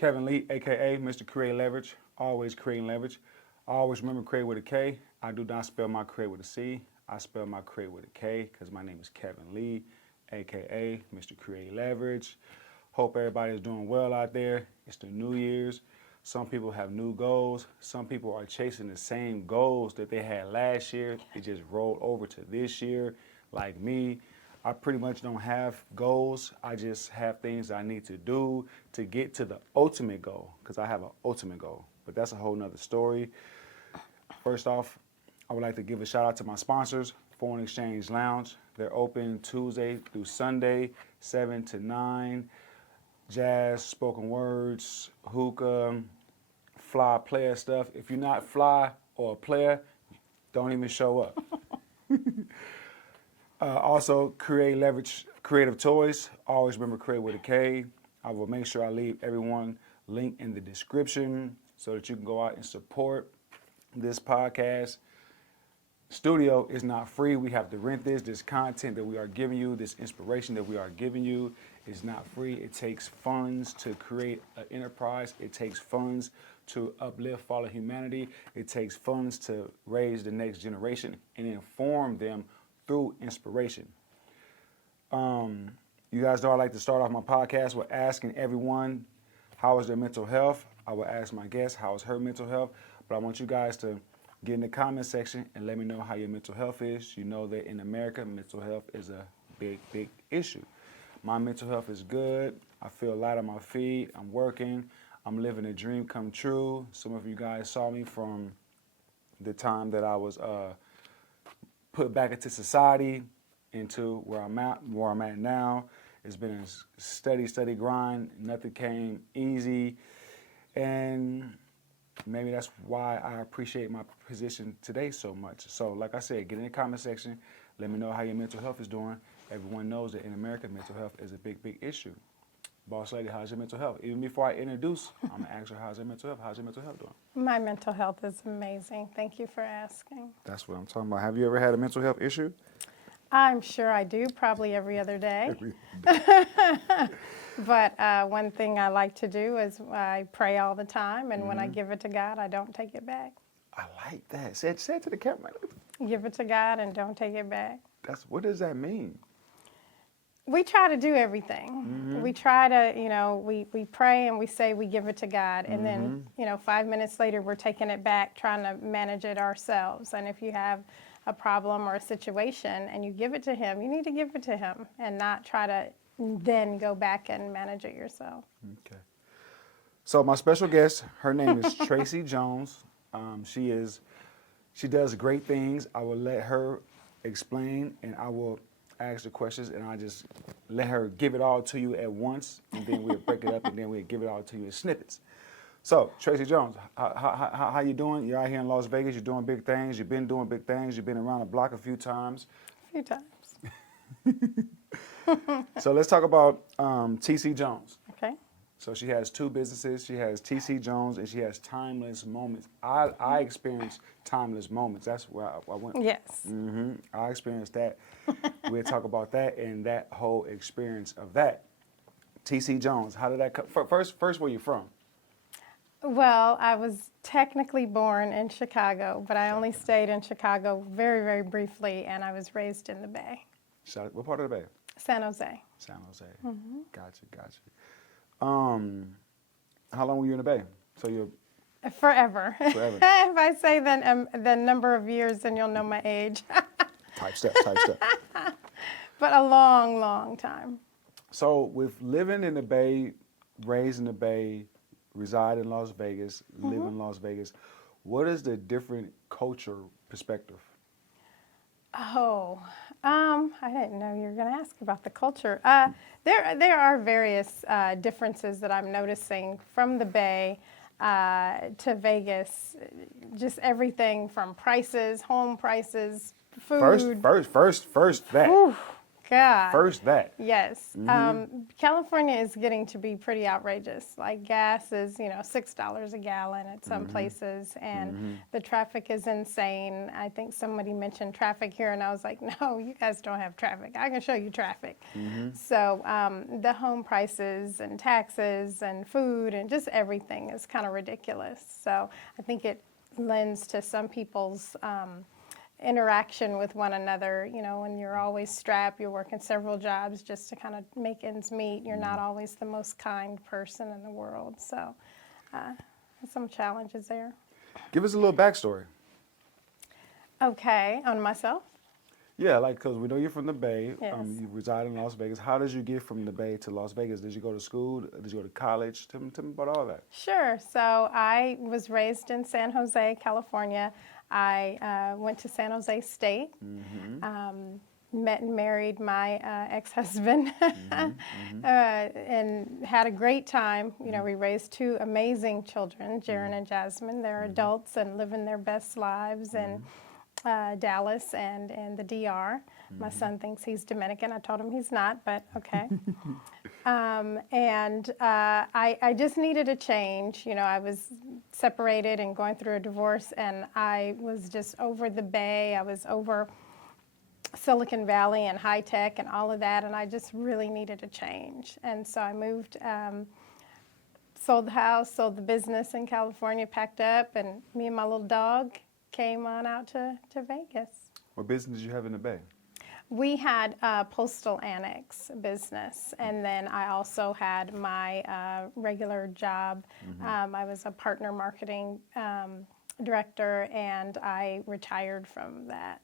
Kevin Lee, a.k.a. Mr. Kreate Leverage, always creating leverage. Always remember Kreate with a K. I do not spell my Kreate with a C. I spell my Kreate with a K because my name is Kevin Lee, a.k.a. Mr. Kreate Leverage. Hope everybody is doing well out there. It's the New Year's. Some people have new goals. Some people are chasing the same goals that they had last year. It just rolled over to this year. Like me, I pretty much don't have goals. I just have things I need to do to get to the ultimate goal, because I have an ultimate goal. But that's a whole nother story. First off, I would like to give a shout out to my sponsors, Foreign Exchange Lounge. They're open Tuesday through Sunday, 7 to 9. Jazz, spoken words, hookah, fly player stuff. If you're not fly or a player, don't even show up. Also, Kreate Leverage Creative Toys. Always remember Kreate with a K. I will make sure I leave everyone link in the description so that you can go out and support this podcast. Studio is not free. We have to rent this. This content that we are giving you, this inspiration that we are giving you is not free. It takes funds to create an enterprise. It takes funds to uplift fallen humanity. It takes funds to raise the next generation and inform them through inspiration. You guys know I like to start off my podcast with asking everyone, how is their mental health? I will ask my guest, how is her mental health? But I want you guys to get in the comment section and let me know how your mental health is. You know that in America, mental health is a big, big issue. My mental health is good. I feel light on my feet. I'm working. I'm living a dream come true. Some of you guys saw me from the time that I was put back into society, into where I'm at now. It's been a steady grind. Nothing came easy. And maybe that's why I appreciate my position today so much. So like I said, get in the comment section. Let me know how your mental health is doing. Everyone knows that in America, mental health is a big, big issue. Boss lady, how's your mental health? Even before I introduce, I'm going to ask her, how's your mental health? How's your mental health doing? My mental health is amazing. Thank you for asking. That's what I'm talking about. Have you ever had a mental health issue? I'm sure I do, probably every other day. But one thing I like to do is I pray all the time, and when I give it to God, I don't take it back. I like that. Say it to the camera. Give it to God and don't take it back. What does that mean? We try to do everything. We try to, we pray and we say we give it to God. And then, 5 minutes later, we're taking it back, trying to manage it ourselves. And if you have a problem or a situation and you give it to Him, you need to give it to Him and not try to then go back and manage it yourself. Okay. So my special guest, her name is Tracy Jones. She does great things. I will let her explain, and I will ask the questions, and I just let her give it all to you at once, and then we'll break it up, and then we'll give it all to you in snippets. So, Tracy Jones, how you doing? You're out here in Las Vegas. You're doing big things. You've been doing big things. You've been around the block a few times. A few times. So let's talk about TC Jones. Okay. So she has two businesses. She has TC Jones, and she has Timeless Moments. I experienced Timeless Moments. That's where I went. Yes. I experienced that. We'll talk about that and that whole experience of that. TC Jones, how did that come? First, where you from? Well, I was technically born in Chicago, but I only stayed in Chicago very, very briefly, and I was raised in the Bay. What part of the Bay? San Jose. San Jose. Gotcha. How long were you in the Bay? So you're Forever. If I say the number of years, then you'll know my age. Type step. But a long, long time. So with living in the Bay, raised in the Bay, reside in Las Vegas, live in Las Vegas, what is the different culture perspective? Oh, I didn't know you were going to ask about the culture. There are various differences that I'm noticing from the Bay to Vegas. Just everything from prices, home prices, food. First that. Ooh, God. First that. Yes. California is getting to be pretty outrageous. Like gas is, $6 a gallon at some places, and the traffic is insane. I think somebody mentioned traffic here, and I was like, no, you guys don't have traffic. I can show you traffic. So the home prices and taxes and food and just everything is kind of ridiculous. So I think it lends to some people's interaction with one another. When you're always strapped, you're working several jobs just to kind of make ends meet. You're not always the most kind person in the world. So some challenges there. Give us a little backstory. Okay, on myself? Yeah, because we know you're from the Bay. Yes. You reside in Las Vegas. How did you get from the Bay to Las Vegas? Did you go to school? Did you go to college? Tell me about all that. Sure. So I was raised in San Jose, California. I went to San Jose State, met and married my ex-husband, and had a great time. We raised two amazing children, Jaron and Jasmine. They're adults and living their best lives in Dallas and the DR. My son thinks he's Dominican. I told him he's not, but okay. I just needed a change. I was separated and going through a divorce, and I was just over the Bay. I was over Silicon Valley and high tech and all of that, and I just really needed a change. And so I moved, sold the house, sold the business in California, packed up, and me and my little dog came on out to Vegas. What business did you have in the Bay? We had a postal annex business, and then I also had my regular job. I was a partner marketing director, and I retired from that.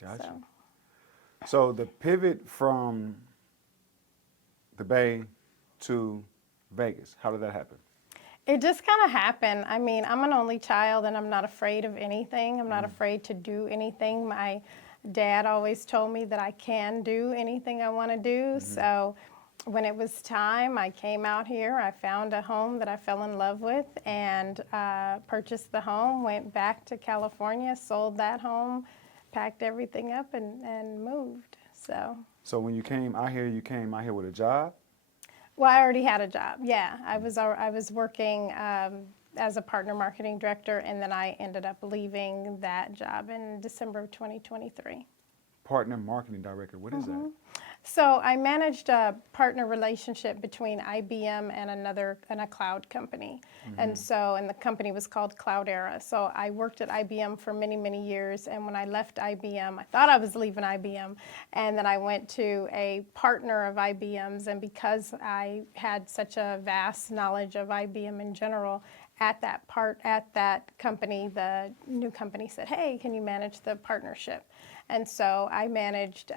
Gotcha. So the pivot from the Bay to Vegas, how did that happen? It just kind of happened. I mean, I'm an only child, and I'm not afraid of anything. I'm not afraid to do anything. My dad always told me that I can do anything I want to do. So when it was time, I came out here. I found a home that I fell in love with and purchased the home, went back to California, sold that home, packed everything up, and moved. So when you came out here with a job? Well, I already had a job. Yeah, I was working as a partner marketing director, and then I ended up leaving that job in December of 2023. Partner marketing director, what is that? So I managed a partner relationship between IBM and a cloud company. And the company was called Cloudera. So I worked at IBM for many, many years. And when I left IBM, I thought I was leaving IBM. And then I went to a partner of IBM's. And because I had such a vast knowledge of IBM in general, at that company, the new company said, hey, can you manage the partnership? And so I managed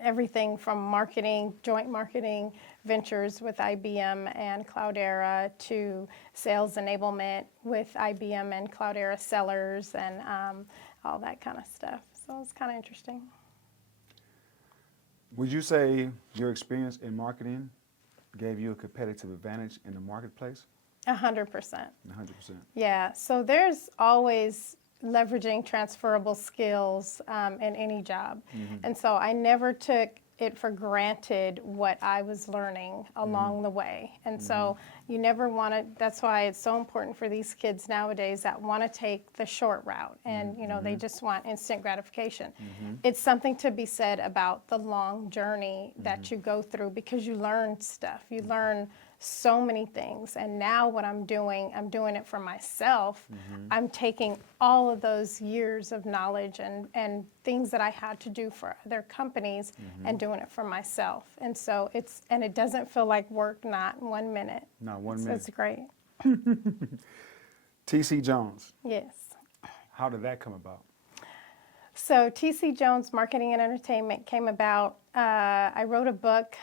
everything from marketing, joint marketing ventures with IBM and Cloudera to sales enablement with IBM and Cloudera sellers and all that kind of stuff. So it's kind of interesting. Would you say your experience in marketing gave you a competitive advantage in the marketplace? 100%. 100%. Yeah, so there's always leveraging transferable skills in any job. And so I never took it for granted what I was learning along the way. And so you never want to, that's why it's so important for these kids nowadays that want to take the short route and, they just want instant gratification. It's something to be said about the long journey that you go through because you learn stuff. You learn so many things. And now what I'm doing it for myself. I'm taking all of those years of knowledge and things that I had to do for other companies and doing it for myself. And so it doesn't feel like work, not 1 minute. Not 1 minute. It's great. T.C. Jones. Yes. How did that come about? So T.C. Jones Marketing and Entertainment came about. I wrote a book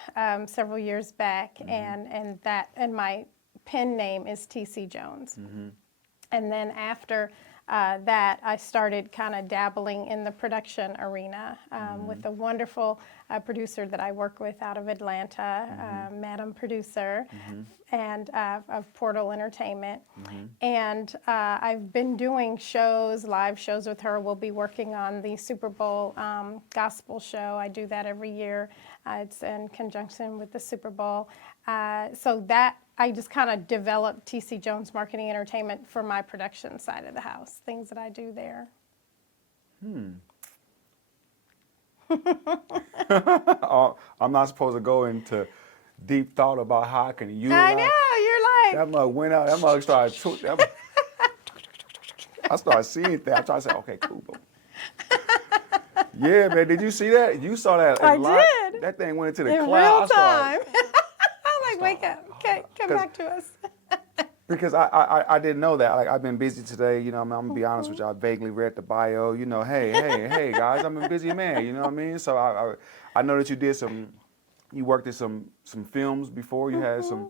several years back, and my pen name is T.C. Jones. And then after that I started kind of dabbling in the production arena with a wonderful producer that I work with out of Atlanta, Madam Producer, and of Portal Entertainment. And I've been doing shows, live shows with her. We'll be working on the Super Bowl gospel show. I do that every year. It's in conjunction with the Super Bowl. So that I just kind of developed TC Jones Marketing Entertainment for my production side of the house, things that I do there. Oh, I'm not supposed to go into deep thought about how I can use I know, you're like. That mug went out. That mug started. I started seeing things. I tried to say, okay, cool. Yeah, man. Did you see that? You saw that. I did. That thing went into the In cloud. real time. I'm like, wake up. Okay, come back to us. Because I didn't know that. Like, I've been busy today. You know, I'm going to be honest with you. I vaguely read the bio. You know, hey, guys, I'm a busy man. You know what I mean? So I know that you worked at some films before. You had some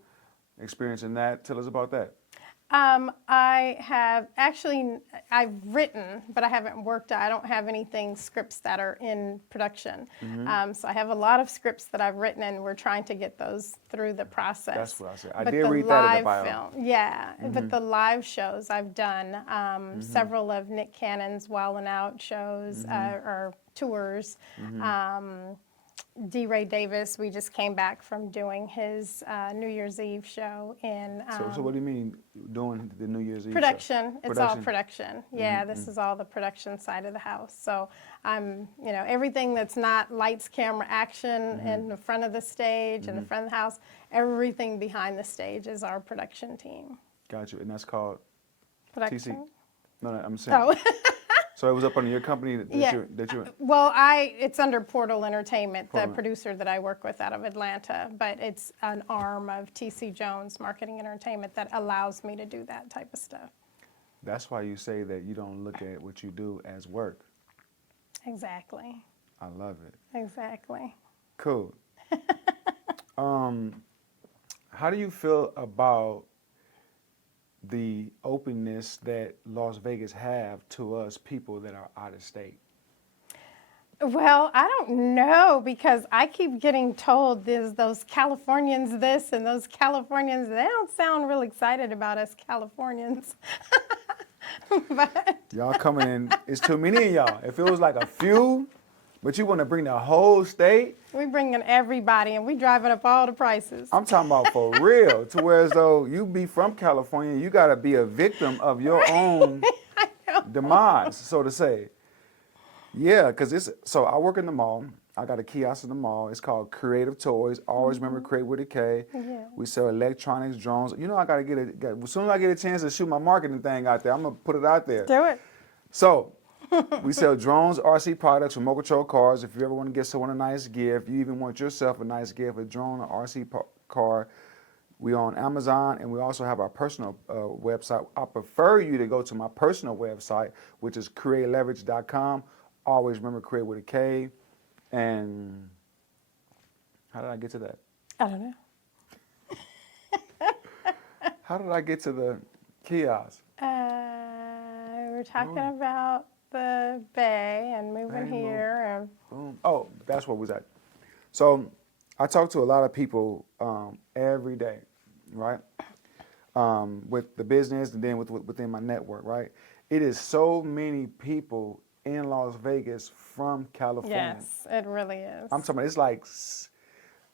experience in that. Tell us about that. I've written, but I haven't worked. I don't have scripts that are in production. So I have a lot of scripts that I've written, and we're trying to get those through the process. That's what I said. I did read that in the bio. But the live shows I've done, several of Nick Cannon's Wild 'N Out shows or tours. D. Ray Davis, we just came back from doing his New Year's Eve show in... So what do you mean doing the New Year's Eve production? Show? It's all production. Yeah, this is all the production side of the house. So I'm, everything that's not lights, camera, action in the front of the stage, in the front of the house, everything behind the stage is our production team. Got you. And that's called... Production? TC? No, I'm saying... Oh. So it was up under your company that you Well, it's under Portal Entertainment, the producer that I work with out of Atlanta, but it's an arm of TC Jones Marketing Entertainment that allows me to do that type of stuff. That's why you say that you don't look at what you do as work. Exactly. I love it. Exactly. Cool. How do you feel about the openness that Las Vegas have to us people that are out of state? Well, I don't know, because I keep getting told there's those Californians this and those Californians, they don't sound real excited about us Californians. But Y'all coming in, it's too many of y'all. It feels like a few, but you want to bring the whole state? we bringing everybody, and we driving up all the prices. I'm talking about for real, to where as though you be from California, you got to be a victim of your own demise, so to say. Yeah, because so I work in the mall. I got a kiosk in the mall. It's called Creative Toys. Always remember Create with a K. Yeah. We sell electronics, drones. You know, I got to as soon as I get a chance to shoot my marketing thing out there, I'm going to put it out there. Do it. So, we sell drones, RC products, remote control cars. If you ever want to get someone a nice gift, you even want yourself a nice gift, a drone or RC car, we on Amazon, and we also have our personal website. I prefer you to go to my personal website, which is Kreateleverage.com. Always remember Create with a K. And how did I get to that? I don't know. How did I get to the kiosk? We're talking about the Bay and moving here. And Boom. Oh, that's what was that. So I talk to a lot of people every day, right? With the business and then within my network, right? It is so many people in Las Vegas from California. yes, it really is. I'm talking about, it's like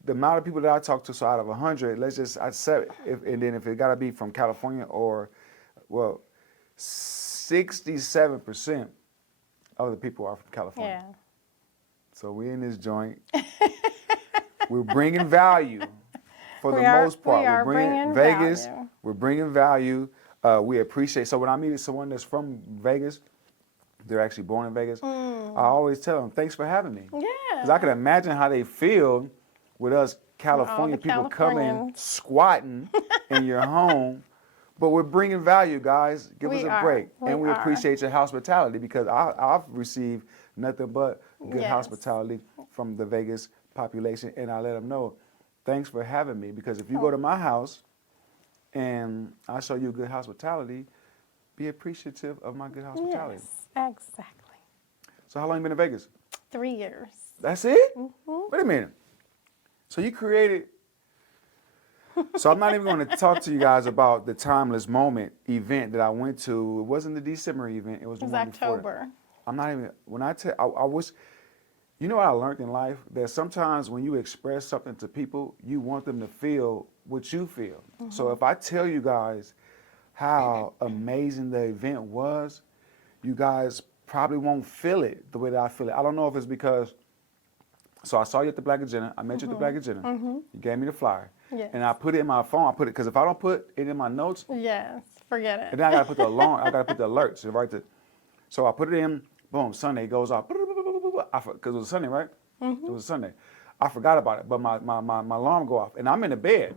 the amount of people that I talk to, so out of 100, and then if it got to be from California or, well, 67% of the people are from California. Yeah. So we in this joint. We're bringing value for the most part. We're bringing Vegas. value. We're bringing value. We appreciate. So when I meet someone that's from Vegas, they're actually born in Vegas, I always tell them, thanks for having me. Yeah. Because I can imagine how they feel with us California people coming, Californians. squatting in your home. But we're bringing value, guys. Give us a break. And we appreciate your hospitality, because I've received nothing but good hospitality from the Vegas population. And I let them know, thanks for having me. Because if you go to my house and I show you good hospitality, be appreciative of my good hospitality. Yes, exactly. So how long you been in Vegas? 3 years. That's it? Wait a minute. So you created... So I'm not even going to talk to you guys about the Timeless Moment event that I went to. It wasn't the December event. It was the one before. October. I'm not even... When I tell... I was... You know what I learned in life? That sometimes when you express something to people, you want them to feel what you feel. So if I tell you guys how amazing the event was, you guys probably won't feel it the way that I feel it. I don't know if it's because... So I saw you at the Black Agenda. I met you at the Black Agenda. You gave me the flyer. Yes. And I put it in my phone. I put it... Because if I don't put it in my notes... Yes, forget it. And then I got to put the alarm. I got to put the alerts. Right there. So I put it in. Boom. Sunday goes off. Because it was Sunday, right? It was Sunday. I forgot about it, but my alarm go off, and I'm in the bed.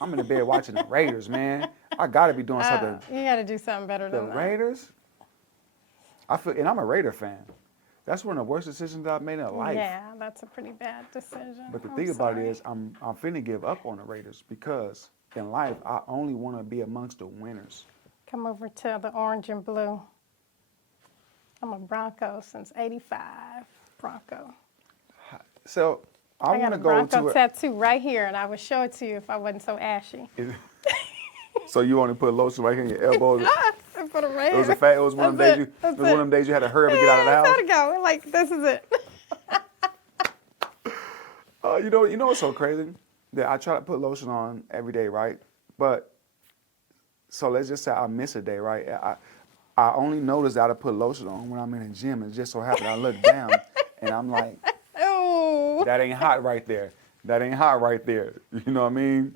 I'm in the bed watching the Raiders, man. I got to be doing something. You got to do something better The than that. Raiders? And I'm a Raider fan. That's one of the worst decisions that I've made in life. Yeah, that's a pretty bad decision. But the I'm thing about sorry. it is, I'm finna give up on the Raiders because in life, I only want to be amongst the winners. Come over to the orange and blue. I'm a Bronco since '85. Bronco. So I want got to a go Bronco to tattoo right here, and I would show it to you if I wasn't so ashy. So you want to put lotion right here in your elbows? I put it right It was here. a fact. It was one of them days. It was one of them days you had to hurry up and get out of the house. Gotta go. Like this is it. You know what's so crazy? That I try to put lotion on every day, right? But so let's just say I miss a day, right? I only notice that I put lotion on when I'm in the gym, and it just so happened I look down and I'm like, Oh. that ain't hot right there. That ain't hot right there. You know what I mean?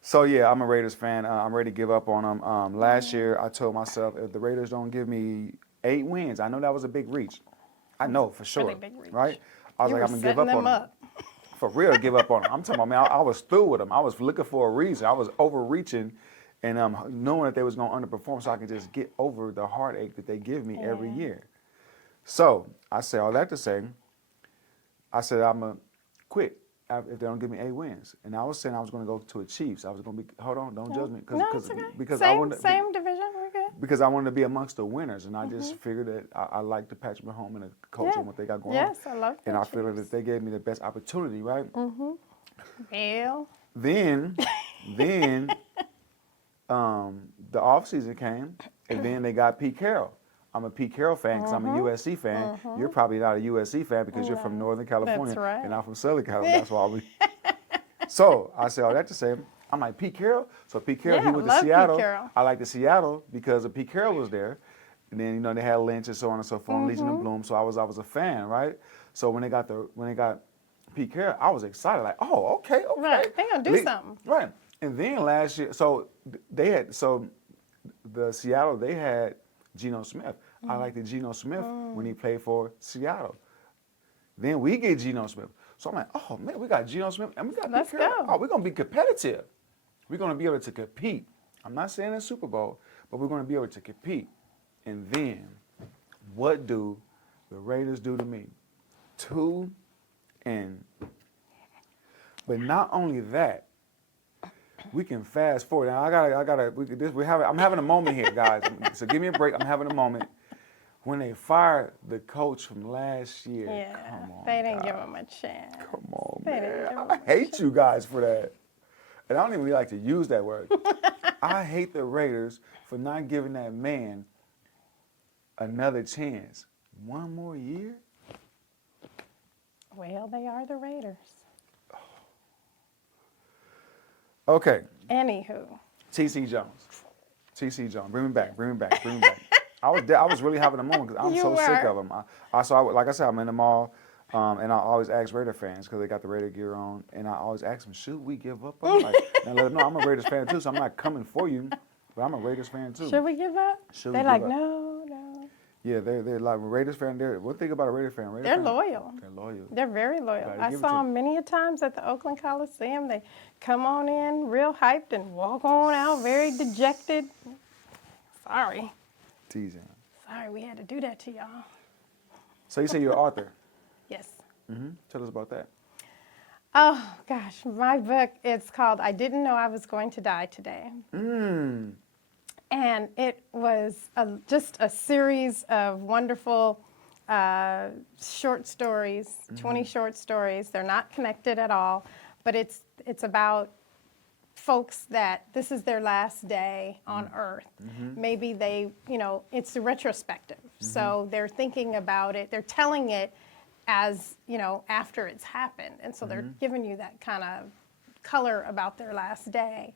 So yeah, I'm a Raiders fan. I'm ready to give up on them. Last year, I told myself if the Raiders don't give me 8 wins, I know that was a big reach. I know for sure, Really big reach. right? I was You like, were I'm gonna give up setting on them them. up. For real, give up on them. I'm talking about, man, I was through with them. I was looking for a reason. I was overreaching and knowing that they was going to underperform so I could just get over the heartache that they give me every year. So I say all that to say, I said I'm going to quit if they don't give me 8 wins. And I was saying I was going to go to a Chiefs. I was going to be, hold on, don't judge me. No, it's okay. Because same division. We're good. because I wanted to be amongst the winners, and I just figured that I like the Patrick Mahomes and the culture Yeah. and what they got going Yes, on. I love And the I feel that they gave me the best opportunity, right? Well, Then the off season came, and then they got Pete Carroll. I'm a Pete Carroll fan because I'm a USC fan. You're probably not a USC fan because you're from Northern California, right. and I'm from Southern California. That's why we. So I say all that to say, I'm like Pete Carroll. So Pete Carroll, he Yeah, went love to Pete Seattle. Carroll. I like the Seattle because of Pete Carroll was there, and then they had Lynch and so on and so forth, Legion of Bloom. So I was a fan, right? So when they got Pete Carroll, I was excited, like, oh, okay. Right, they gonna do something. Right. And then last year, so the Seattle, they had Geno Smith. I liked the Geno Smith when he played for Seattle. Then we get Geno Smith. So I'm like, oh man, we got Geno Smith and we got Let's Pete Carroll. go. Oh, we're gonna be competitive. We're gonna be able to compete. I'm not saying in Super Bowl, but we're gonna be able to compete. And then, what do the Raiders do to me? But not only that, we can fast forward. Now I'm having a moment here, guys. So give me a break. I'm having a moment. When they fired the coach from last year, yeah, come on, they didn't guys. give him a chance. Come on, They didn't man. give him I a hate you guys for that. And I don't even really like to use that word. I hate the Raiders for not giving that man another chance. 1 more year? Well, they are the Raiders. Okay. Anywho, T.C. Jones. Bring me back. I was really having a moment because I'm You so sick were. of him. Like I said, I'm in the mall, and I always ask Raider fans because they got the Raider gear on, and I always ask them, should we give up? And let them know I'm a Raiders fan too, so I'm not coming for you, but I'm a Raiders fan too. should we give up? Should They're we like, give up? no. Yeah, they're like Raiders fan. One thing about a Raider fan, They're loyal. They're loyal. They're very loyal. Gotta I give it saw to them many a times at the Oakland Coliseum. They come on in real hyped and walk on out very dejected. Sorry, Teasing. we had to do that to y'all. So you say you're an author. Yes. Tell us about that. Oh gosh, my book, it's called I Didn't Know I Was Going to Die Today. And it was just a series of wonderful short stories, 20 short stories. They're not connected at all, but it's about folks that this is their last day on earth. Maybe they, it's a retrospective. So they're thinking about it. They're telling it as, after it's happened. And so they're giving you that kind of color about their last day.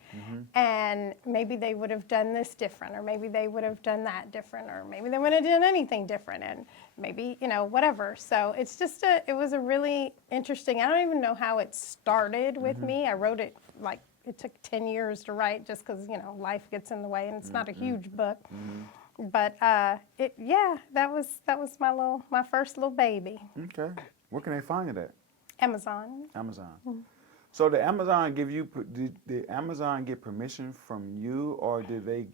And maybe they would have done this different, or maybe they would have done that different, or maybe they wouldn't have done anything different, and maybe, whatever. So it's just it was a really interesting, I don't even know how it started with me. I wrote it it took 10 years to write just because, life gets in the way, and it's not a huge book. But that was my first little baby. Okay. Where can they find it at? Amazon. So did Amazon did Amazon get permission from you, or did they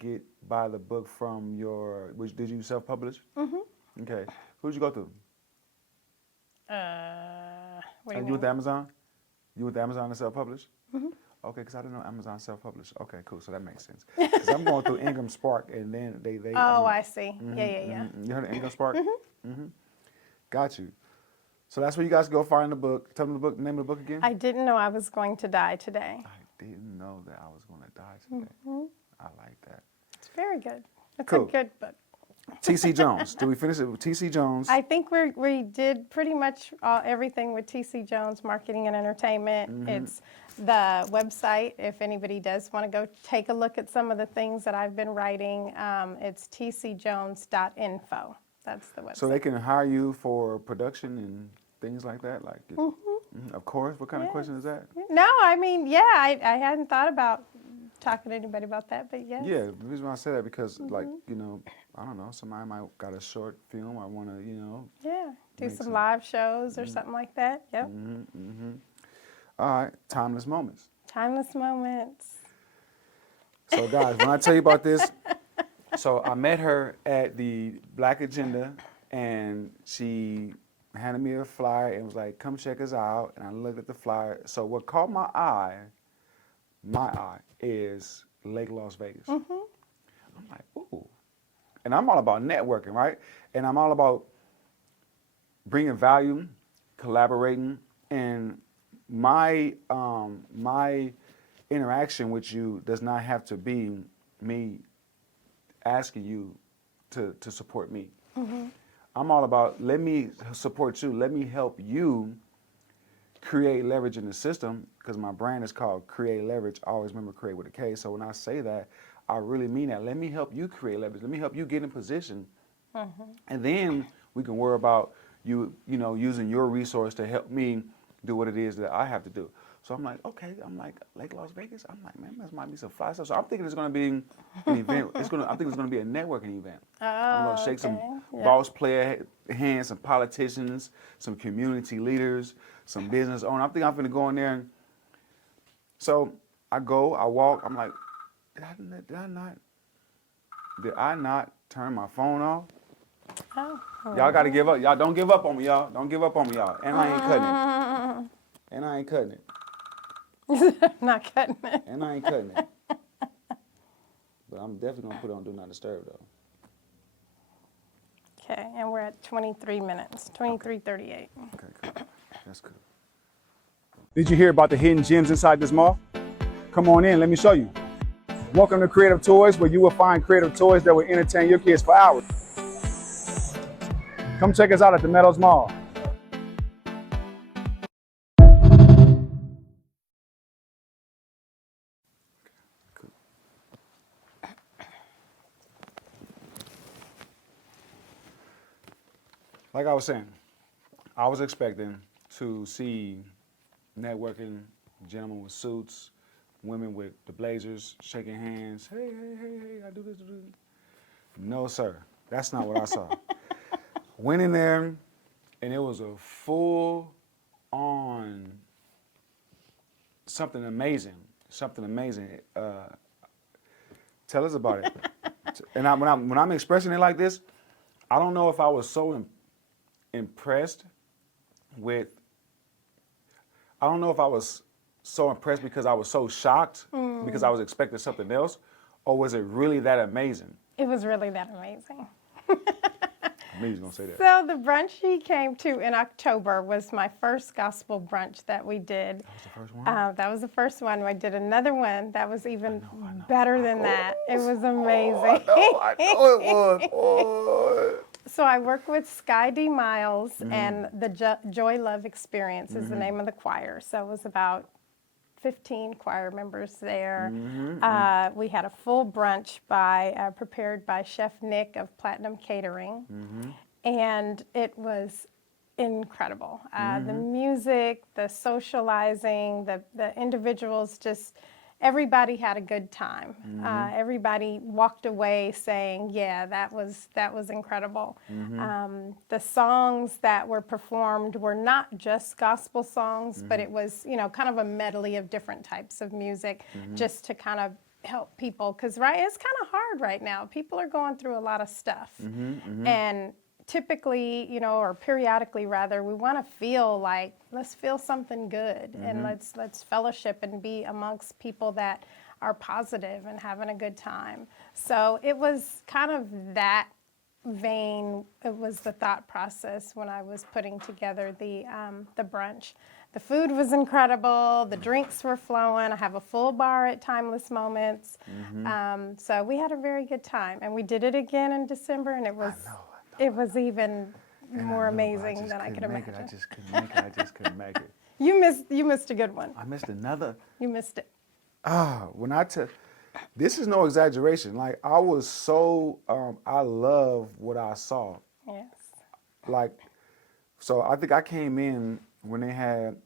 buy the book from did you self-publish? Okay. Who'd you go through? What do you You mean? with Amazon? You with Amazon to self-publish? Okay, because I didn't know Amazon self-publish. Okay, cool. So that makes sense. Because I'm going through Ingram Spark, and then they. I see. Yeah. You heard of Ingram Spark? Got you. So that's where you guys go find the book. Tell them the name of the book again. I didn't know I was going to die today. I didn't know that I was going to die today. I like that. It's very good. It's Cool. a good book. T.C. Jones. Did we finish it with T.C. Jones? I think we did pretty much everything with T.C. Jones, marketing and entertainment. It's the website. If anybody does want to go take a look at some of the things that I've been writing, it's tcjones.info. That's the website. So they can hire you for production and things like that? Of course. What kind of question is that? No, I hadn't thought about talking to anybody about that, but yes. Yeah, the reason why I say that because, I don't know, somebody might got a short film. I want to, Yeah, do make some some- live shows or something like that. Yep. All right, timeless moments. Timeless moments. So, guys, when I tell you about this, so I met her at the Black Agenda, and she handed me a flyer and was like, come check us out. And I looked at the flyer. So what caught my eye is Lake Las Vegas. I'm like, ooh. And I'm all about networking, right? And I'm all about bringing value, collaborating, and my interaction with you does not have to be me asking you to support me. I'm all about, let me support you. Let me help you create leverage in the system, because my brand is called Kreate Leverage. I always remember create with a K. So when I say that, I really mean that. Let me help you create leverage. Let me help you get in position. And then we can worry about you using your resource to help me do what it is that I have to do. So I'm like, okay. I'm like, Lake Las Vegas? I'm like, man, this might be some fly stuff. So I'm thinking it's going to be an event. I think it's going to be a networking event. I'm going to shake some boss player hands, some politicians, some community leaders, some business owners. I think I'm going to go in there. And so I walk. I'm like, did I not turn my phone off? Oh. Y'all got to give up. Y'all don't give up on me, y'all. Don't give up on me, y'all. And I ain't cutting it. Not cutting it. And I ain't cutting it. But I'm definitely going to put it on Do Not Disturb, though. Okay, and we're at 23 minutes, 23:38. Okay, cool. That's cool. Did you hear about the hidden gems inside this mall? Come on in, let me show you. Welcome to Creative Toys, where you will find creative toys that will entertain your kids for hours. Come check us out at the Meadows Mall. Like I was saying, I was expecting to see networking, gentlemen with suits, women with the blazers, shaking hands. Hey, I do this. No, sir. That's not what I saw. Went in there, and it was a full-on something amazing. Tell us about it. And when I'm expressing it like this, I don't know if I was so impressed with. I don't know if I was so impressed because I was so shocked because I was expecting something else, Or was it really that amazing? It was really that amazing. I knew you was going to say that. So the brunch he came to in October was my first gospel brunch that we did. That was the first one? That was the first one. I did another one that was even better than that. It was amazing. I know it was. Boy. So I work with Sky D. Miles, and the Joy Love Experience is the name of the choir. So it was about 15 choir members there. We had a full brunch prepared by Chef Nick of Platinum Catering, and it was incredible. The music, the socializing, the individuals, just everybody had a good time. Everybody walked away saying, "Yeah, that was incredible." The songs that were performed were not just gospel songs, but it was, kind of a medley of different types of music, just to kind of help people, because it's kind of hard right now. People are going through a lot of stuff, and typically, or periodically rather, we want to feel like, let's feel something good, and let's fellowship and be amongst people that are positive and having a good time. So it was kind of that vein. It was the thought process when I was putting together the brunch. The food was incredible. The drinks were flowing. I have a full bar at Timeless Moments. So we had a very good time, and we did it again in December, and it was. It was even more amazing than I could imagine. I just couldn't make it. You missed a good one. I missed another. You missed it. This is no exaggeration. Like, I was so, I love what I saw. Yes. Like, so I think I came in when they had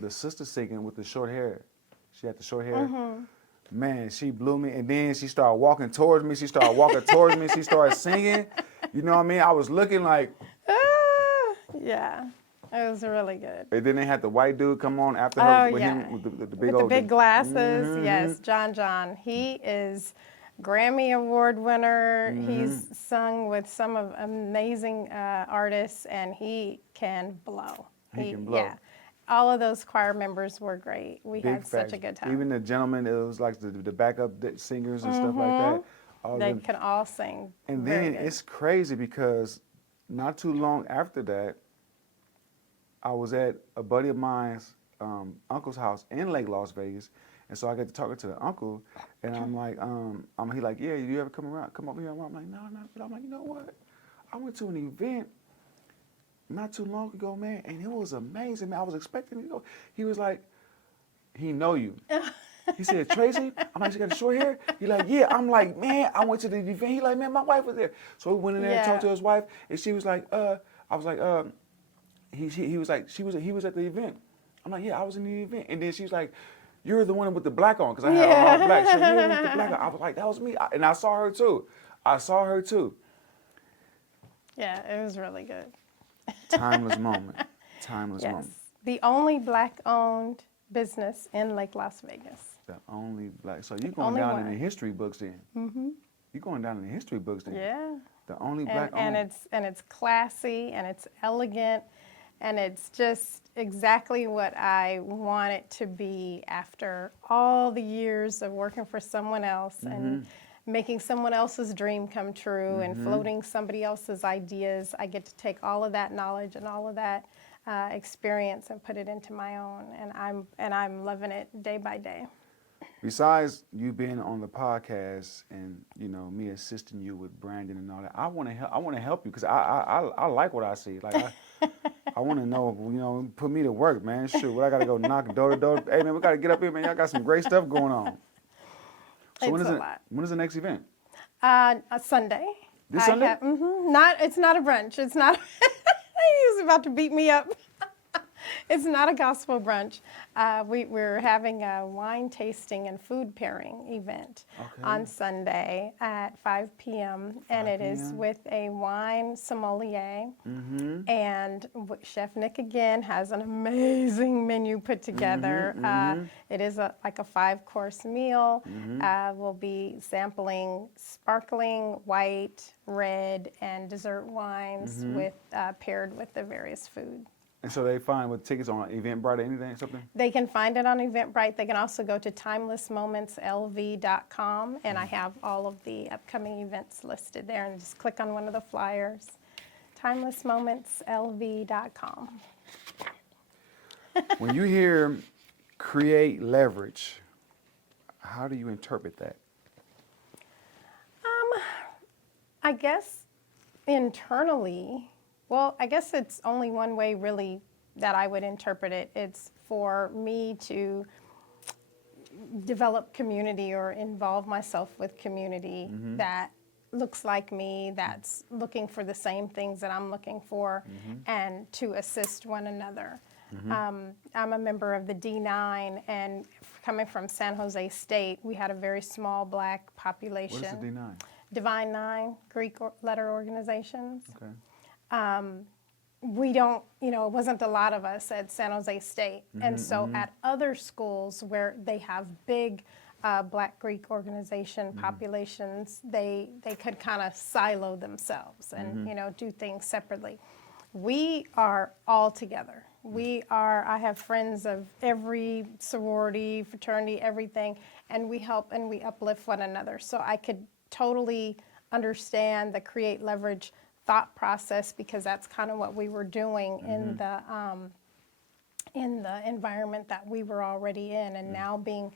the sister singing with the short hair. She had the short hair. Man, she blew me. And then she started walking towards me. She started singing. You know what I mean? I was looking like. Yeah, it was really good. And then they had the white dude come on after her with him with the big with old the big glasses. Yes, John. He is Grammy Award winner. He's sung with some of amazing artists, and he can blow. He can blow. Yeah. All of those choir members were great. We had such a good time. Even the gentlemen, it was like the backup singers and stuff like that. They can all sing. And then it's crazy because not too long after that, I was at a buddy of mine's uncle's house in Lake Las Vegas, and so I got to talking to the uncle, and I'm like, he like, yeah, you ever come over here? I'm like, no, not. But I'm like, you know what? I went to an event not too long ago, man, and it was amazing, man. I was expecting to go. He was like, he know you. He said, Tracy? I'm like, you got the short hair? He like, yeah. I'm like, man, I went to the event. He like, man, my wife was there. So we went in there and talked to his wife, and she was like, I was like, he was like, he was at the event. I'm like, yeah, I was in the event. And then she was like, you're the one with the black on, because I had all black. So you were with the black on. I was like, that was me. And I saw her too. Yeah, it was really good. Timeless moment. Timeless moment. The only black-owned business in Lake Las Vegas. The only black. So you're going down in the history books then. You're going down in the history books then. Yeah. The only black-owned. And it's classy, and it's elegant, and it's just exactly what I want it to be after all the years of working for someone else and making someone else's dream come true and floating somebody else's ideas. I get to take all of that knowledge and all of that experience and put it into my own, and I'm loving it day by day. Besides you being on the podcast and me assisting you with branding and all that, I want to help you because I like what I see. Like I want to know, put me to work, man. Shoot, what I got to go knock door to door. Hey man, we got to get up here, man. Y'all got some great stuff going on. So when is the next event? Sunday. This Sunday? It's not a brunch. It's not. He's about to beat me up. It's not a gospel brunch. We're having a wine tasting and food pairing event on Sunday at 5 p.m. And it is with a wine sommelier. And Chef Nick, again, has an amazing menu put together. It is like a 5-course meal. We'll be sampling sparkling, white, red, and dessert wines paired with the various food. And so they find with tickets on Eventbrite or anything, something? They can find it on Eventbrite. They can also go to timelessmomentslv.com, and I have all of the upcoming events listed there, and just click on one of the flyers. Timelessmomentslv.com. When you hear create leverage, how do you interpret that? I guess internally, well, I guess it's only one way really that I would interpret it. It's for me to develop community or involve myself with community that looks like me, that's looking for the same things that I'm looking for, and to assist one another. I'm a member of the D9, and coming from San Jose State, we had a very small Black population. What is the D9? Divine Nine, Greek letter organizations. Okay. We don't, it wasn't a lot of us at San Jose State. And so at other schools where they have big Black Greek organization populations, they could kind of silo themselves and, do things separately. We are all together. I have friends of every sorority, fraternity, everything, and we help and we uplift one another. So I could totally understand the Kreate Leverage thought process, because that's kind of what we were doing in the environment that we were already in. And now being,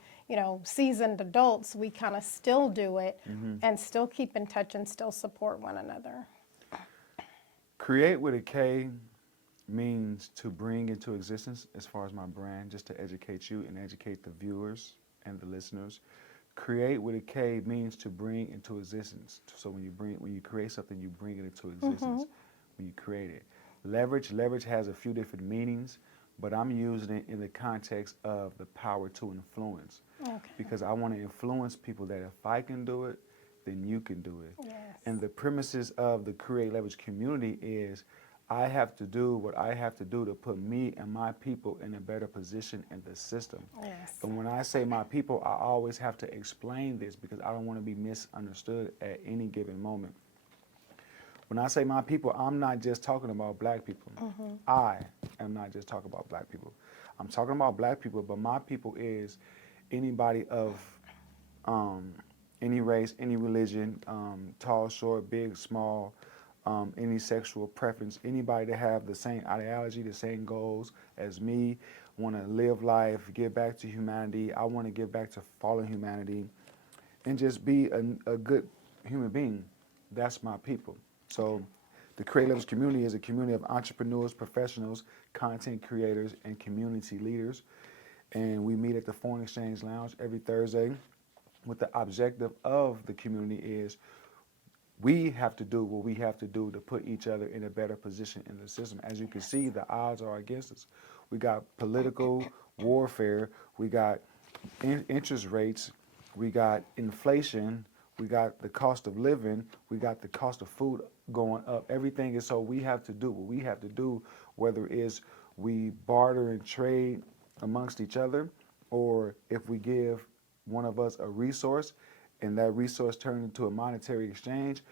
seasoned adults, we kind of still do it and still keep in touch and still support one another. Create with a K means to bring into existence, as far as my brand, just to educate you and educate the viewers and the listeners. Create with a K means to bring into existence. So when you create something, you bring it into existence when you create it. Leverage has a few different meanings, but I'm using it in the context of the power to influence. Okay. Because I want to influence people that if I can do it, then you can do it. Yes. And the premises of the Kreate Leverage community is I have to do what I have to do to put me and my people in a better position in the system. Yes. And when I say my people, I always have to explain this because I don't want to be misunderstood at any given moment. When I say my people, I'm not just talking about Black people. I am not just talking about Black people. I'm talking about Black people, but my people is anybody of any race, any religion, tall, short, big, small, any sexual preference, anybody that have the same ideology, the same goals as me, want to live life, give back to humanity. I want to give back to fallen humanity and just be a good human being. That's my people. So the Kreate Leverage community is a community of entrepreneurs, professionals, content creators, and community leaders. And we meet at the Foreign Exchange Lounge every Thursday with the objective of the community is we have to do what we have to do to put each other in a better position in the system. As you can see, the odds are against us. We got political warfare, we got interest rates, we got inflation, we got the cost of living, we got the cost of food going up. Everything is so we have to do what we have to do, whether it's we barter and trade amongst each other, or if we give one of us a resource and that resource turned into a monetary exchange,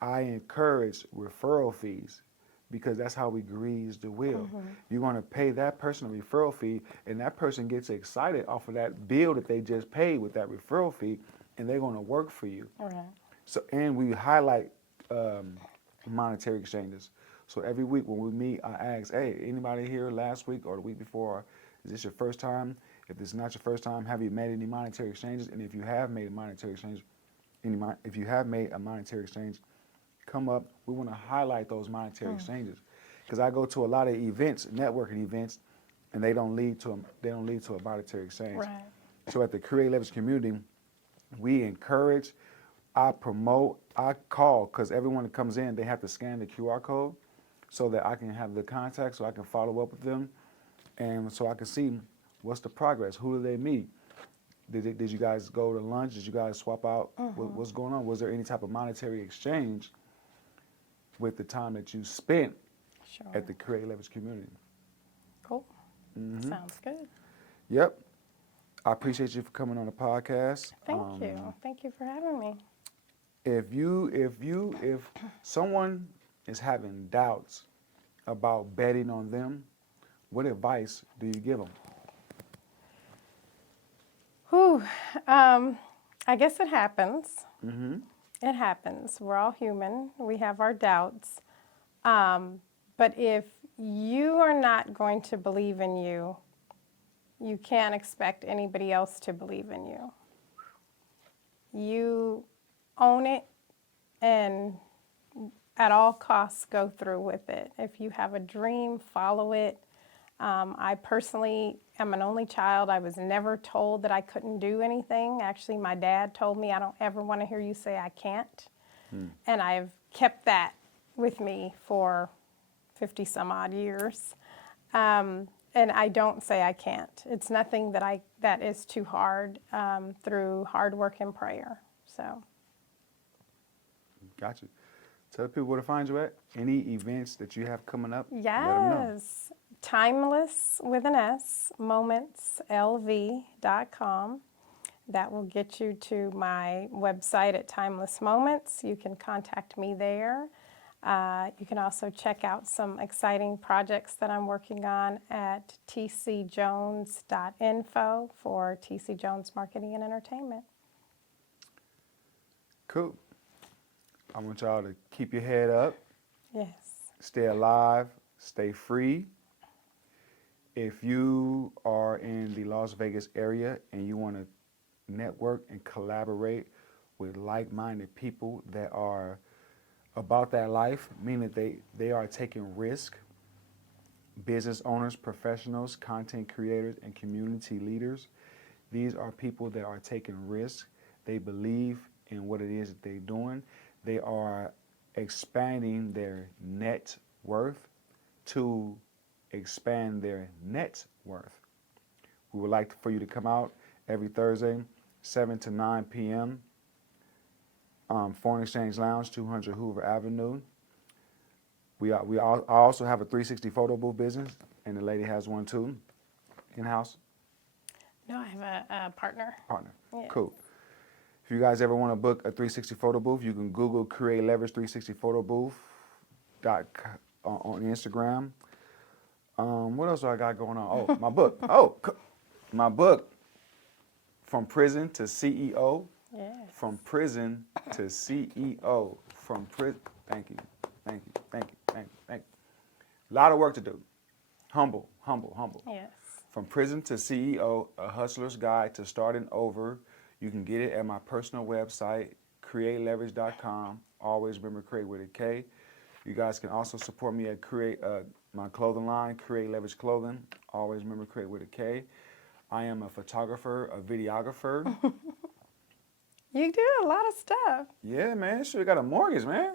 I encourage referral fees because that's how we grease the wheel. You're going to pay that person a referral fee, and that person gets excited off of that bill that they just paid with that referral fee, and they're going to work for you. All right. So, and we highlight monetary exchanges. So every week when we meet, I ask, hey, anybody here last week or the week before, is this your first time? If this is not your first time, have you made any monetary exchanges? And if you have made a monetary exchange, come up. We want to highlight those monetary exchanges because I go to a lot of events, networking events, and they don't lead to a monetary exchange. Right. So at the Kreate Leverage community, we encourage, I promote, I call because everyone that comes in, they have to scan the QR code so that I can have the contact, so I can follow up with them, and so I can see what's the progress? Who do they meet? Did you guys go to lunch? Did you guys swap out? What's going on? Was there any type of monetary exchange with the time that you spent at the Kreate Leverage community? Cool. Sounds good. Yep. I appreciate you for coming on the podcast. Thank you. Thank you for having me. If someone is having doubts about betting on them, what advice do you give them? Whew. I guess it happens. It happens. We're all human. We have our doubts. But if you are not going to believe in you, you can't expect anybody else to believe in you. You own it, and at all costs go through with it. If you have a dream, follow it. I personally am an only child. I was never told that I couldn't do anything. Actually, my dad told me, I don't ever want to hear you say I can't. And I've kept that with me for 50 some odd years. And I don't say I can't. It's nothing that is too hard through hard work and prayer. So. Gotcha. Tell people where to find you at. Any events that you have coming up? Let them know. Yes. Timeless with an S, momentsLV.com. That will get you to my website at Timeless Moments. You can contact me there. You can also check out some exciting projects that I'm working on at tcjones.info for TC Jones Marketing and Entertainment. Cool. I want y'all to keep your head up. Yes. Stay alive. Stay free. If you are in the Las Vegas area and you want to network and collaborate with like-minded people that are about that life, meaning they are taking risk, business owners, professionals, content creators, and community leaders. These are people that are taking risks. They believe in what it is that they're doing. They are expanding their net worth to expand their net worth. We would like for you to come out every Thursday, 7 to 9 p.m. Foreign Exchange Lounge, 200 Hoover Avenue. I also have a 360 photo booth business, and the lady has one too, in-house. No, I have a partner. Yeah. Cool. If you guys ever want to book a 360 photo booth, you can Google Kreate Leverage 360 photo booth on Instagram. What else do I got going on? Oh, my book. My book, From Prison to CEO. Yes. From prison to CEO. Thank you. A lot of work to do. Humble. Yes. From prison to CEO, a hustler's guide to starting over. You can get it at my personal website, kreateleverage.com. Always remember Kreate with a K. You guys can also support me at my clothing line, Kreate Leverage Clothing. Always remember Kreate with a K. I am a photographer, a videographer. You do a lot of stuff. Yeah, man. Should have got a mortgage, man.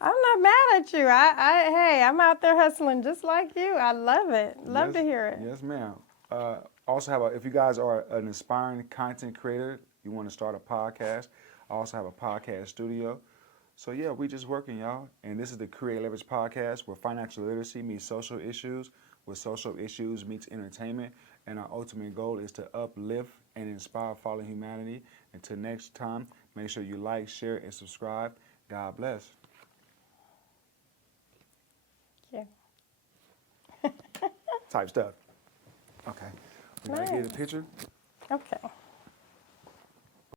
I'm not mad at you. Hey, I'm out there hustling just like you. I love it. Love to hear it. Yes, ma'am. Also if you guys are an aspiring content creator, you want to start a podcast, I also have a podcast studio. So yeah, we just working, y'all. And this is the Kreate Leverage Podcast, where financial literacy meets social issues, where social issues meets entertainment. And our ultimate goal is to uplift and inspire fallen humanity. Until next time, make sure you like, share, and subscribe. God bless. Thank Type stuff. Okay. We gotta get a picture. you. Okay.